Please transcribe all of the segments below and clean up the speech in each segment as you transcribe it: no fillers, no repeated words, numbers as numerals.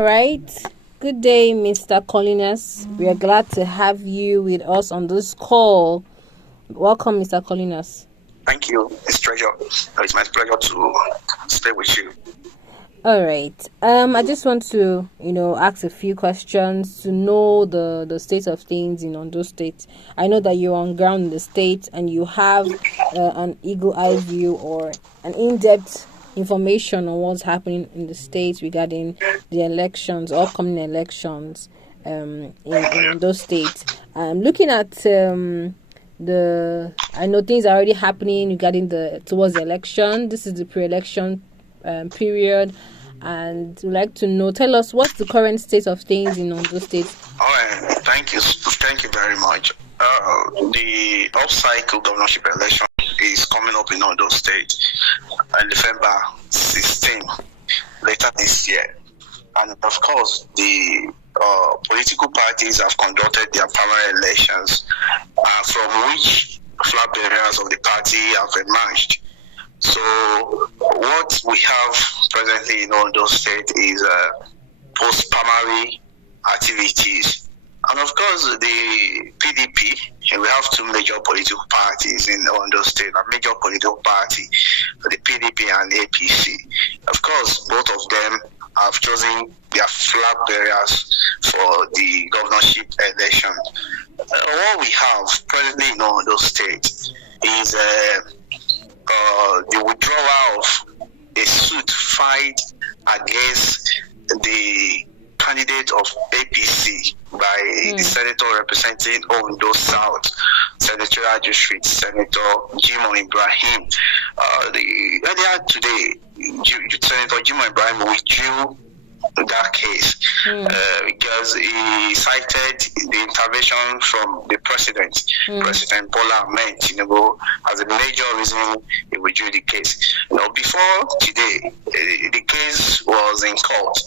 All right. Good day, Mr. Colinas. We are glad to have you with us on this call. Welcome, Mr. Colinas. Thank you. It's my pleasure to stay with you. All right. I just want to, ask a few questions to know the state of things in Ondo State. I know that you're on ground in the state and you have an eagle eye view or an in-depth information on what's happening in the state regarding the elections, upcoming elections in Ondo State. Looking at I know things are already happening regarding towards the election. This is the pre-election period, and we'd like to know, tell us what's the current state of things in Ondo State. All right, thank you very much. The off-cycle governorship election is coming up in Ondo State on November 16, later this year, and of course the political parties have conducted their primary elections, from which flag bearers of the party have emerged. So what we have presently in Ondo State is post-primary activities. And of course, the PDP, we have two major political parties in Ondo State, a major political party, the PDP and APC. Of course, both of them have chosen their flag bearers for the governorship election. What we have presently in Ondo State is the withdrawal of a suit filed against the candidate of APC by the senator representing Ondo South Senatorial District, Senator Jimoh Ibrahim. Earlier today, Senator Jimoh Ibrahim withdrew that case because he cited the intervention from the president, President Bola Ahmed Tinubu, as a major reason he withdrew the case. Before today, the case was in court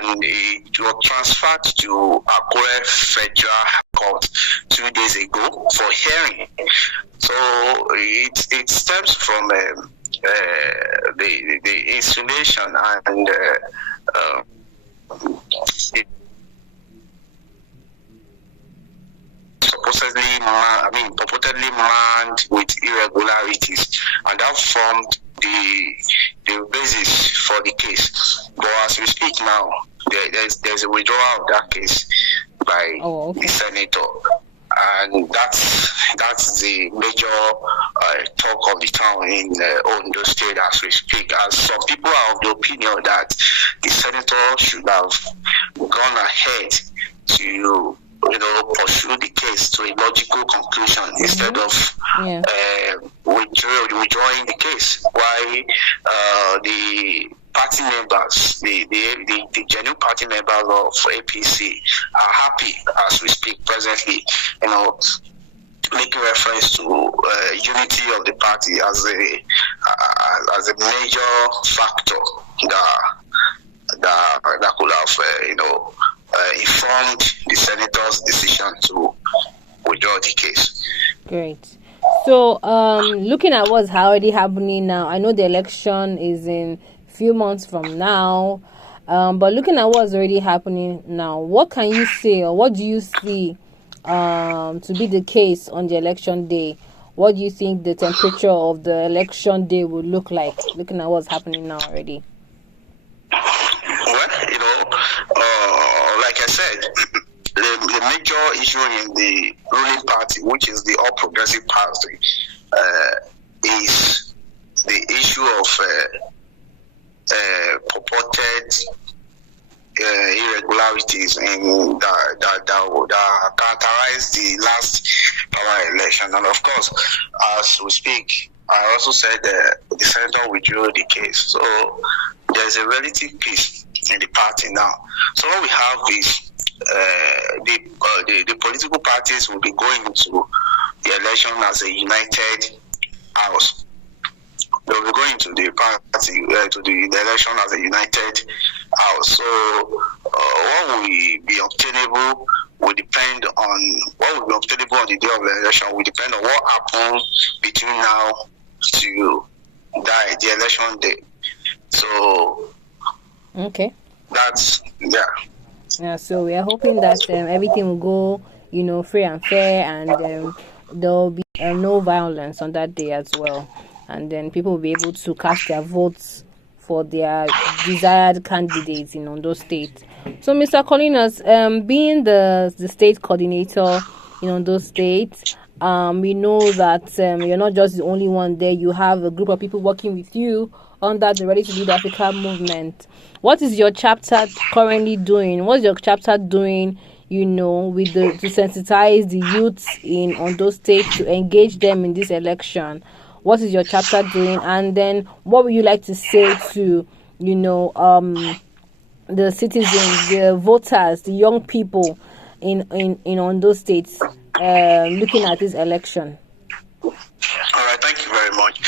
and it was transferred to Akure Federal Court 2 days ago for hearing. So it stems from the insulation and purportedly manned with irregularities, and that formed the basis for the case. But as we speak now, there's a withdrawal of that case by the senator, and that's the major talk of the town in Ondo State as we speak. As some people are of the opinion that the senator should have gone ahead to pursue the case to a logical conclusion instead of withdrawing the case. Why the party members, the genuine party members of APC are happy as we speak presently, making reference to unity of the party as a major factor that could have informed the senator's decision to withdraw the case. Great. So, looking at what's already happening now, I know the election is in a few months from now, but looking at what's already happening now, what can you say, or what do you see to be the case on the election day? What do you think the temperature of the election day would look like, looking at what's happening now already? Well, like I said, the major issue in the ruling party, which is the All Progressive Party, is the issue of purported irregularities in that characterized the last primary election. And of course, as we speak, I also said the senator withdrew the case. So there's a relative peace in the party now. So what we have is the political parties will be going into the election as a united house. They will be going to the party to the election as a united house. So what will be obtainable will depend on what will be obtainable on the day of the election. Will depend on what happens between now to the election day. So okay, that's Yeah. Yeah, so we are hoping that everything will go, free and fair, and there'll be no violence on that day as well. And then people will be able to cast their votes for their desired candidates in Ondo State. So, Mr. Colinas, being the state coordinator in Ondo State, we know that you're not just the only one there. You have a group of people working with you under the Ready to Lead Africa movement. What is your chapter currently doing? What's your chapter doing, with to sensitize the youths in Ondo State to engage them in this election? What is your chapter doing? And then what would you like to say to, the citizens, the voters, the young people in Ondo State looking at this election? All right, thank you very much.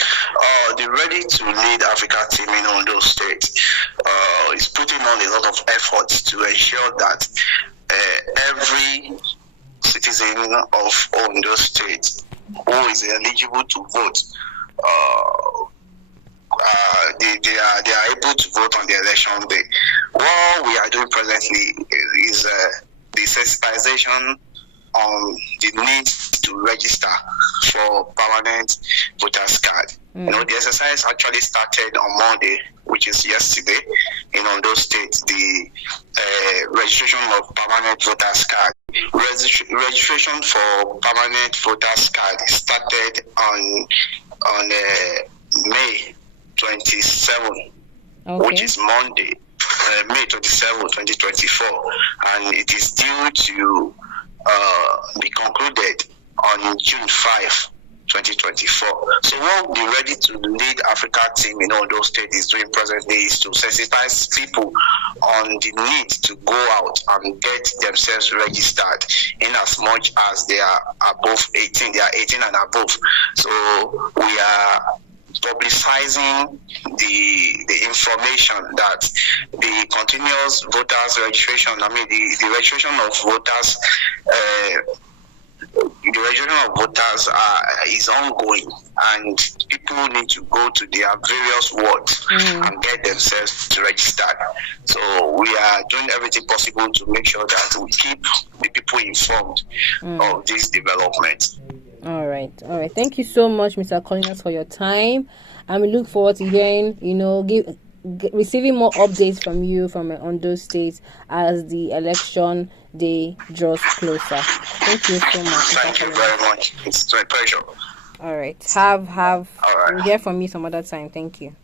The Ready to Lead Africa team in Ondo State is putting on a lot of efforts to ensure that every citizen of Ondo State who is eligible to vote, they are able to vote on the election day. What we are doing presently is the sensitization on the need to register for permanent voters card. The exercise actually started on Monday, which is yesterday, in Ondo State. The registration of permanent voters card. Registration for permanent voters card started on May 27, which is Monday, May 27, 2024, and it is due to be concluded on June 5, 2024. So what the Ready to Lead Africa team in Ondo State is doing presently is to sensitize people on the need to go out and get themselves registered in as much as they are above 18. They are 18 and above. So we are publicizing the information that the continuous voters registration, the registration of voters, is ongoing, and people need to go to their various wards and get themselves registered. So we are doing everything possible to make sure that we keep the people informed of this development. All right. Thank you so much, Mr. Collins, for your time. And we look forward to hearing, receiving more updates from you from Ondo State as the election day draws closer. Thank you so much. Thank you very much. It's my pleasure. All right. All right. We'll hear from you some other time. Thank you.